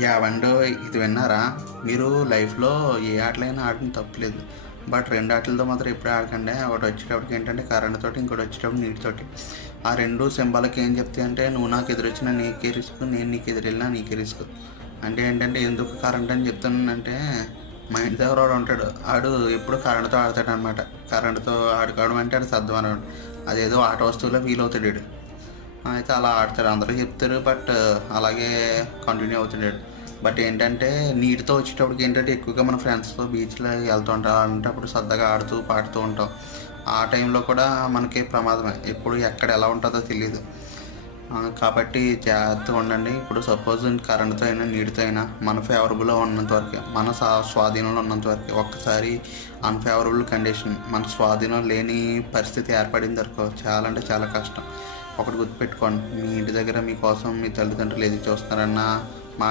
యావండో ఇది విన్నారా? మీరు లైఫ్‌లో ఏ ఆటలైనా ఆడడం తప్పులేదు. బట్ 2 ఆటలతో మాత్రం ఎప్పుడు ఆడకండి. ఒకటి వచ్చేటప్పటికి ఏంటంటే కరెంట్ తోటి, ఇంకోటి వచ్చేటప్పుడు నీటితోటి. ఆ 2 సింబాలిక్ ఏం చెప్తాయంటే నువ్వు నాకు ఎదురొచ్చినా నీకే రిస్క్, నేను నీకు ఎదురెళ్ళినా నీకే రిస్క్. అంటే ఏంటంటే ఎందుకు కరెంట్ అని చెప్తున్నానంటే మా ఇంటి దగ్గర వాడు ఉంటాడు. ఆడు ఎప్పుడు కరెంట్‌తో ఆడతాడనమాట. కరెంట్‌తో ఆడుకోవడం అంటే ఆడు సద్దం అనమాట. అదేదో ఆట వస్తువులా ఫీల్ అవుతాడు ఈడు. అయితే అలా ఆడతాడు. అందరూ చెప్తారు. బట్ అలాగే కంటిన్యూ అవుతున్నాడు. బట్ ఏంటంటే నీటితో వచ్చేటప్పటికి ఏంటంటే ఎక్కువగా మన ఫ్రెండ్స్‌తో బీచ్‌లో వెళ్తూ ఉంటాం. అలాంటప్పుడు సరదాగా ఆడుతూ, పాడుతూ ఉంటాం. ఆ టైంలో కూడా మనకి ప్రమాదమే. ఎప్పుడు ఎక్కడ ఎలా ఉంటుందో తెలీదు. కాబట్టి జాగ్రత్తగా ఉండండి. ఇప్పుడు సపోజ్ కరెంట్‌తో అయినా, నీటితో అయినా మన ఫేవరబుల్‌గా ఉన్నంత వరకే, మన స్వాధీనంలో ఉన్నంత వరకే. ఒక్కసారి అన్‌ఫేవరబుల్ కండిషన్, మన స్వాధీనం లేని పరిస్థితి ఏర్పడిందనుకో చాలా అంటే చాలా కష్టం. ఒకటి గుర్తుపెట్టుకోండి. మీ ఇంటి దగ్గర మీకోసం మీ తల్లిదండ్రులు ఎదురు చూస్తున్నారన్నా